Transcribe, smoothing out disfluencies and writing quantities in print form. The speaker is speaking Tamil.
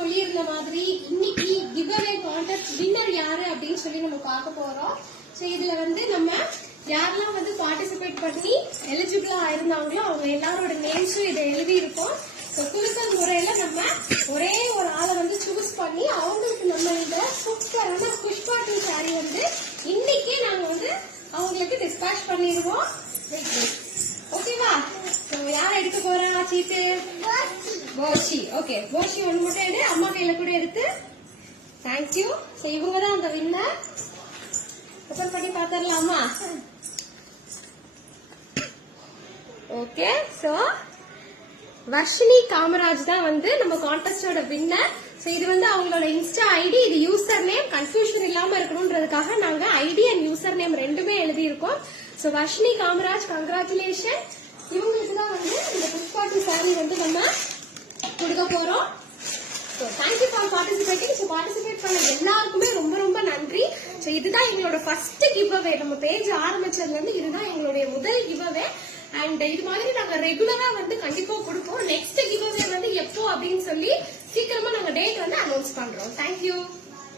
சொல்லியிருந்த மாதிரி இன்னைக்கு கிவ் அவே கான்டெஸ்ட் வின்னர் யாரு அப்படின்னு சொல்லி நம்ம பார்க்க போறோம். சோ இதுல வந்து நம்ம யாரெல்லாம் வந்து பார்ட்டிசிபேட் பண்ணி எலிஜிபிளா இருந்தாங்களோ அவங்க எல்லாரோட நேம்ஸும் இதை எழுதி இருக்கோம். குலுக்கல் முறையில நம்ம ஒரே ஒரு ஆளை வந்து சூஸ் பண்ணி அவங்களுக்கு நம்ம இந்த சூப்பரான புஷ்பாட்டி சாரி வந்து இன்னைக்கு நாங்க வந்து அவங்களுக்கு டிஸ்பேச் பண்ணிடுவோம். ஓகேவா? யார எடுக்க போறா சீட்டு? போஷி. ஓகே, போஷி ஒண்ணு மட்டும் எடு, அம்மா கையில கூட எடுத்து. தேங்க்யூ. சோ இவங்கதான் அந்த வின்னர். ஓபன் பண்ணி பாத்திரலாமா? ஓகே, சோ வர்ஷினி காமராஜ் தான் வந்து நம்ம கான்டெஸ்டோட வின்னர். சோ இது வந்து அவங்களோட இன்ஸ்டா ஐடி, இது யூசர் நேம், கன்ஃபியூஷன் இல்லாம இருக்கணும்ன்றதுக்காக நாங்க ஐடி அண்ட் யூசர் நேம் ரெண்டுமே எழுதி இருக்கோம். So Varshini Kamaraj, congratulation. இவங்களுக்கு தான் வந்து இந்த புஷ்பாட்டி சாரி வந்து நம்ம கொடுக்க போறோம். So thank you for participating. So participate பண்ண எல்லாருக்குமே ரொம்ப ரொம்ப நன்றி. So இதுதான் எங்களோட ஃபர்ஸ்ட் கிவ் அவே. நம்ம பேஜ் ஆரம்பிச்சதுல இருந்து இதுதான் எங்களுடைய முதல் கிவ் அவே. அண்ட் இது மாதிரி நாங்க ரெகுலரா வந்து கண்டிப்பா கொடுப்போம். நெக்ஸ்ட் கிவ் அவே வந்து எப்போ அப்படின்னு சொல்லி சீக்கிரமா நாங்க டேட் வந்து அனௌன்ஸ் பண்றோம். தேங்க்யூ.